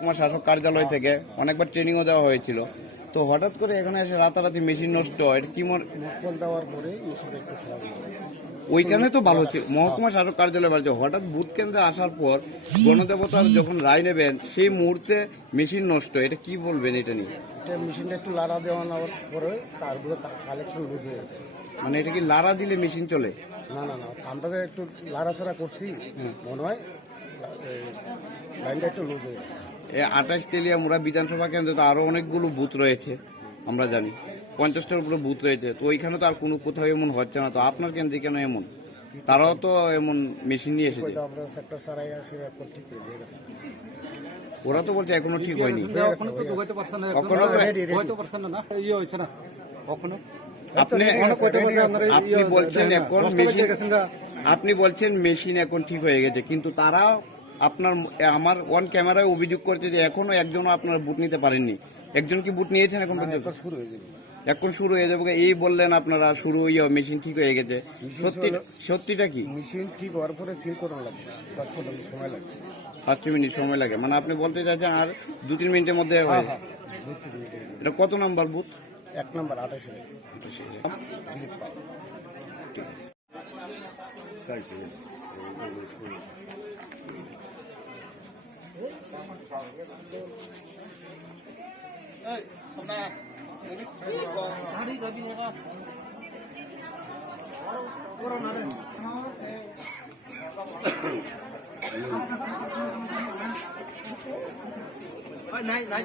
মহকুমা শাসক কার্যালয় থেকে অনেকবার ট্রেনিংও দেওয়া হয়েছিল, তো হঠাৎ করে এখানে এসে রাতারাতি মেশিন নষ্ট হয়, এটা কি মক্কল দেওয়ার পরে মেশিনটা একটু খারাপ হয়েছে। ওইখানে তো ভালো ছিল, মহকুমা শাসক কার্যালয় ভালো ছিল, হঠাৎ বুথ কেন্দ্রে আসার পর গণদেবতার যখন রায় নেবেন সেই মুহূর্তে মেশিন নষ্ট, এটা কি বলবেন এটা নিয়ে? এটা মেশিনটা একটু লাড়া দেওয়া নেওয়ার পরে তারপরে কালেকশন লুজ হয়ে গেছে। মানে এটা কি লারা দিলে মেশিন চলে? না না না, কামটাতে একটু লাড়াছাড়া করছি, মনে হয় লাইনটা একটু লুজ হয়ে গেছে। 28 তেলিয়ামুড়া বিধানসভা কেন্দ্রে তো আরো অনেকগুলো বুথ রয়েছে, আমরা জানি 50টার উপরে বুথ রয়েছে, তো ওইখানে তো আর কোনো কোথাও এমন হচ্ছে না, তো আপনার কেন্দ্রে কেন এমন? তারাও তো এমন মেশিন নিয়ে এসেছে, হয়তো আমরা সেক্টর সারাই আসে এখন ঠিক করে দিয়ে গেছে। ওরা তো বলছে এখনো ঠিক হয়নি। এখনো তো ঢুকাইতে পারছেন না, এখনো তো- হয়তো পারছেন না, ইয়ে হয়েছে না এখনো। আপনি আপনি বলছেন এখন মেশিন, আপনি বলছেন মেশিন এখন ঠিক হয়ে গেছে, কিন্তু তারা আপনার আমার অন ক্যামেরায় অভিযোগ করছে যে এখনো একজনও আপনার বুট নিতে পারেননি। একজন কি বুট নিয়েছেন এখন পর্যন্ত? শুরু হয়ে যাবে। এখন শুরু হয়ে যাবে, এই বললেন আপনারা শুরু মেশিন ঠিক হয়ে গেছে, সত্যিটা কি? মেশিন ঠিক হওয়ার পরে সিল করানো লাগবে, 10-15 মিনিট সময় লাগবে। 5 মিনিট সময় লাগে, মানে আপনি বলতে চাইছেন আর 2-3 মিনিটের মধ্যে হয়ে যায়। এটা কত নাম্বার বুথ? 1 নম্বর 28 নাই নাই